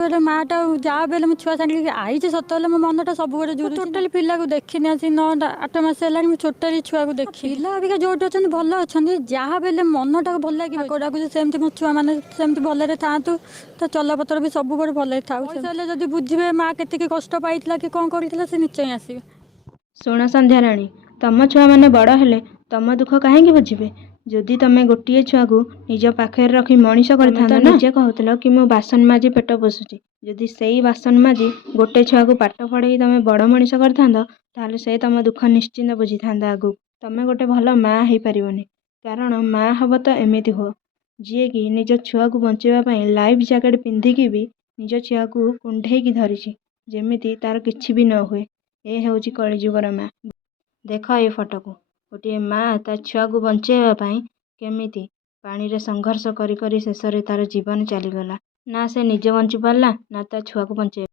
ମାଟା ଯାହା ବି ହେଲେ ମୋ ଛୁଆ ସାଙ୍ଗରେ ଆଇଛି ସତ ହେଲେ ମୋ ମନଟା ସବୁବେଳେ ଜୁରୁଛି। ଟୋଟାଲି ପିଲାକୁ ଦେଖିନି ଆସି 9-8 ମାସ ହେଲାଣି ମୁଁ ଟୋଟାଲି ଛୁଆକୁ ଦେଖି। ପିଲା ଅବିକା ଯୋଉଠି ଅଛନ୍ତି ଭଲ ଅଛନ୍ତି, ଯାହା ବି ହେଲେ ମନଟାକୁ ଭଲ ଲାଗିବ। ଡାକୁଛି ସେମିତି ମୋ ଛୁଆମାନେ ସେମିତି ଭଲରେ ଥାଆନ୍ତୁ, ତା ଚଲାପତ୍ର ବି ସବୁବେଳେ ଭଲରେ ଥାଉ। ପଇସା ହେଲେ ଯଦି ବୁଝିବେ ମା କେତିକି କଷ୍ଟ ପାଇଥିଲା କି କ'ଣ କରିଥିଲା ସେ ନିଶ୍ଚୟ ଆସିବେ। ଶୁଣ ସନ୍ଧ୍ୟାରାଣୀ, ତମ ଛୁଆମାନେ ବଡ଼ ହେଲେ ତମ ଦୁଃଖ କାହିଁକି ବୁଝିବେ? ଯଦି ତମେ ଗୋଟିଏ ଛୁଆକୁ ନିଜ ପାଖରେ ରଖି ମଣିଷ କରିଥାନ୍ତ ନା। ନିଜେ କହୁଥିଲ କି ମୁଁ ବାସନ ମାଜି ପେଟ ପୋଷୁଛି। ଯଦି ସେଇ ବାସନ ମାଜି ଗୋଟେ ଛୁଆକୁ ପାଠ ପଢ଼େଇ ତମେ ବଡ଼ ମଣିଷ କରିଥାନ୍ତ, ତାହେଲେ ସେ ତମ ଦୁଃଖ ନିଶ୍ଚିନ୍ତ ବୁଝିଥାନ୍ତା ଆଗକୁ। ତମେ ଗୋଟେ ଭଲ ମା ହେଇପାରିବନି, କାରଣ ମା ହବ ତ ଏମିତି ହୁଅ, ଯିଏକି ନିଜ ଛୁଆକୁ ବଞ୍ଚେଇବା ପାଇଁ ଲାଇଫ୍ ଜ୍ୟାକେଟ୍ ପିନ୍ଧିକି ବି ନିଜ ଛୁଆକୁ କୁଣ୍ଢେଇକି ଧରିଛି, ଯେମିତି ତାର କିଛି ବି ନ ହୁଏ। ଏ ହେଉଛି କଳିଯୁଗର ମା। ଦେଖ ଏ ଫଟୋକୁ। ଗୋଟିଏ ମା ତା ଛୁଆକୁ ବଞ୍ଚେଇବା ପାଇଁ କେମିତି ପାଣିରେ ସଂଘର୍ଷ କରି କରି ଶେଷରେ ତାର ଜୀବନ ଚାଲିଗଲା। ନା ସେ ନିଜେ ବଞ୍ଚି ପାରିଲା, ନା ତା ଛୁଆକୁ ବଞ୍ଚେଇ